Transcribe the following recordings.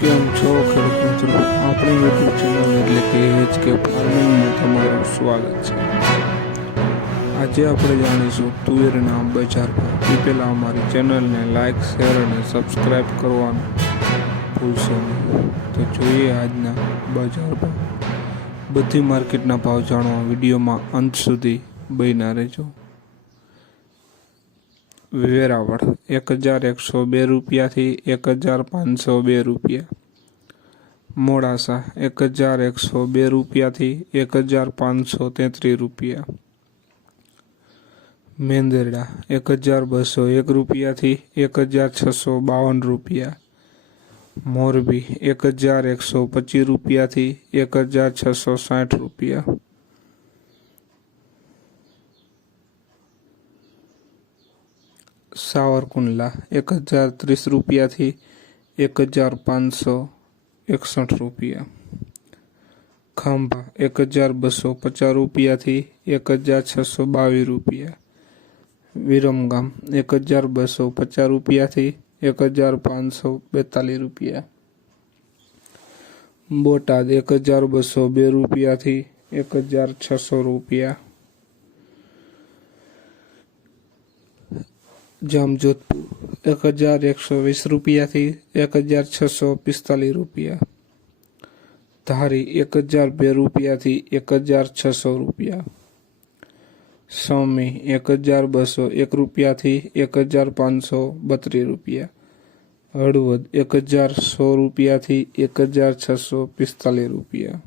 કેમ છો ખેડૂત મિત્રો? આપણી યુટ્યુબ ચેનલ એટલે કે HK ફાર્મિંગમાં તમારું સ્વાગત છે. આજે આપણે જાણીશું તુવેરના બજાર ભાવ. એ પહેલાં અમારી ચેનલને લાઇક, શેર અને સબસ્ક્રાઈબ કરવાનું ભૂલશો નહીં. તો જોઈએ આજના બજાર ભાવ. બધી માર્કેટના ભાવ જાણવા વિડીયોમાં અંત સુધી બન્યા રહેજો. વેરાવળ 1102 રૂપિયાથી 1502 રૂપિયા. મોડાસા 1102 રૂપિયાથી 1533 રૂપિયા. મેંદરડા 1201 રૂપિયાથી 1652 રૂપિયા. મોરબી 1125 રૂપિયાથી 1660 રૂપિયા. સાવરકુંડલા 1030 રૂપિયાથી 1561 રૂપિયા. ખાંભા 1250 રૂપિયાથી 1622 રૂપિયા. વિરમગામ 1250 રૂપિયાથી 1542 રૂપિયા. બોટાદ 1202 રૂપિયાથી 1600 રૂપિયા. જામજોધપુર 1120 રૂપિયાથી 1645 રૂપિયા. ધારી 1002 રૂપિયાથી 1600 રૂપિયા. સમી 1201 રૂપિયાથી 1532 રૂપિયા. હળવદ 1100 રૂપિયાથી 1645 રૂપિયા.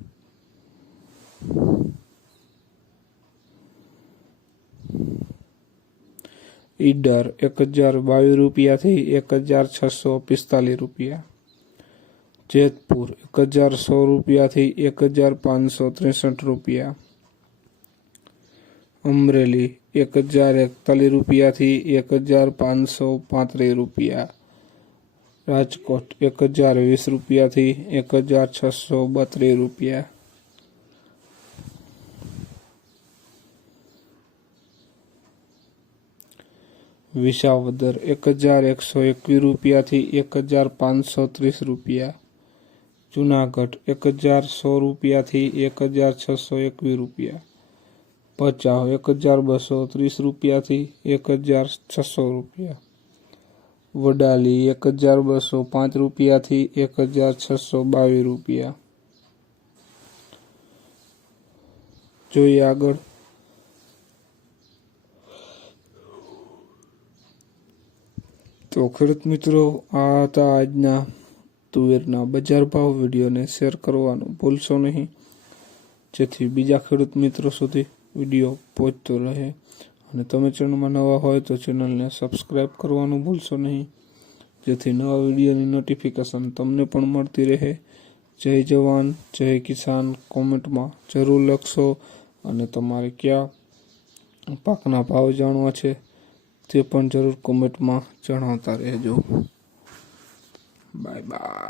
ઈડર 1022 રૂપિયાથી 1645 રૂપિયા. જેતપુર 1100 રૂપિયાથી 1563 રૂપિયા. અમરેલી 1041 રૂપિયાથી 1535 રૂપિયા. રાજકોટ 1020 રૂપિયાથી 1632 રૂપિયા. વિસાવદર 1121 રૂપિયાથી 1530 રૂપિયા. જુનાગઢ 1100 રૂપિયાથી 1621 રૂપિયા. ભચાઉ 1230 રૂપિયાથી 1600 રૂપિયા. વડાલી 1205 રૂપિયાથી 1622 રૂપિયા. જોઈએ આગળ. તો ખેડૂત મિત્રો, આ હતા આજના તુવેરના બજાર ભાવ. વિડીયોને શેર કરવાનું ભૂલશો નહીં, જેથી બીજા ખેડૂત મિત્રો સુધી વિડીયો પહોંચતો રહે. અને તમે ચેનલમાં નવા હોય તો ચેનલને સબસ્ક્રાઈબ કરવાનું ભૂલશો નહીં, જેથી નવા વિડીયોની નોટિફિકેશન તમને પણ મળતી રહે. જય જવાન, જય કિસાન કોમેન્ટમાં જરૂર લખશો. અને તમારે કયા પાકના ભાવ જાણવા છે તે પણ જરૂર કોમેન્ટમાં જણાવતા રહેજો. Bye bye.